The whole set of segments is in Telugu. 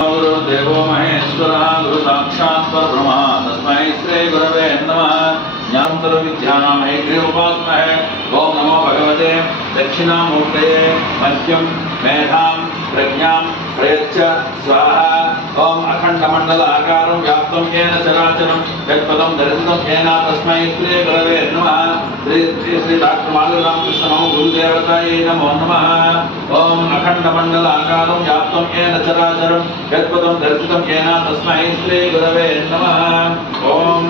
गुरुदेवो महेश्वरः गुरु साक्षात् परब्रह्म तस्मै श्री गुरवे नमः। ज्ञानं सर्वविद्यानां हयग्रीवोपास्महे। ओम नमो भगवते दक्षिणामूर्तये मह्यं मेधां प्रज्ञां प्रयच्छ स्वाहा। ओम अखण्डमण्डलाकारं व्याप्तं येन चराचरं यत्पदं दर्शितं येन तस्मै श्री गुरवे नमः। श्री डॉक्टर माधव रामकृष्ण नमो गुरुदेवतायै नमो नमः। ओम अखण्डमण्डलाकारं व्याप्तं येन चराचरं यत्पदं दर्शितं येन तस्मै श्री गुरवे नमः। ओम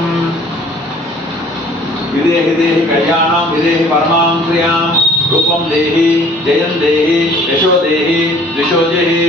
विदेहि देहि कल्याणां विदेहि परमां श्रियां रूपं देहि जयं देहि यशो देहि द्विषो देहि।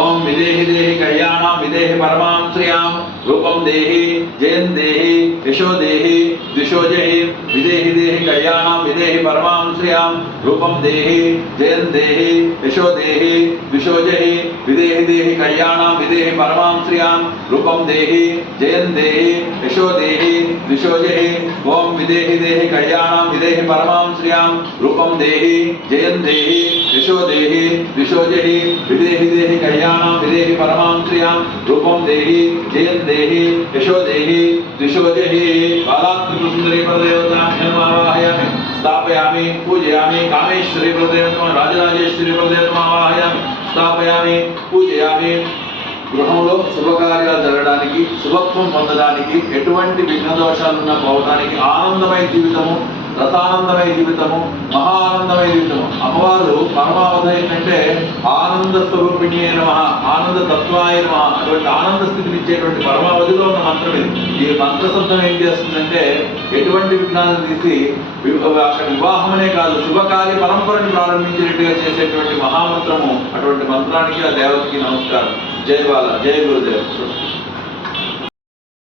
ओम विदेहि देहि कल्याणां विदेहि परमां श्रियां रूपं देहि जयं देहि यशो देहि द्विषो देहि। विदेहि देहि कल्याणां विदेहि परमां श्रियां रूपं देहि जयं देहि यशो देहि द्विषो देहि। विदेहि देहि कल्याणां विदेहि परमां श्रियां रूपं देहि जयं देहि यशो देहि द्विषो देहि। ओम विदेहि देहि कल्याणां विदेहि परमां श्रियां रूपं देहि जयं देहि यशो देहि द्विषो देहि। विदेहि देहि कल्याणां विदेहि परमां श्रियां रूपं देहि जयं देहि यशो देहि द्विषो देहि। बालात्रिपुरसुन्दरी परदेवताभ्यां आवाहयामि स्थापयामि पूजयामि। कामेश्वरी परदेवतां राजराजेश्वरी परदेवतां आवाहयामि स्थापयामि पूजयामि। గృహంలో శుభకార్యాలు జరగడానికి శుభత్వం పొందడానికి ఎటువంటి విఘ్న దోషాలున్నా పోవడానికి ఆనందమయ జీవితము రసానందమయ జీవితము మహానందమయ జీవితము. అమ్మవారు పరమావధి ఏంటంటే ఆనంద స్వరూపిణి నమః ఆనంద తత్వాయ నమః. అటువంటి ఆనంద స్థితిని ఇచ్చేటువంటి పరమావధిలో ఉన్న మంత్రం ఇది. ఈ మంత్ర శబ్దం ఏం చేస్తుందంటే ఎటువంటి విఘ్నాలను తీసి అక్కడ వివాహమనే కాదు శుభకార్య పరంపరని ప్రారంభించినట్టుగా చేసేటువంటి మహామంత్రము. అటువంటి మంత్రానికి ఆ దేవతకి నమస్కారం. జై బాల జై గురుదేవ్.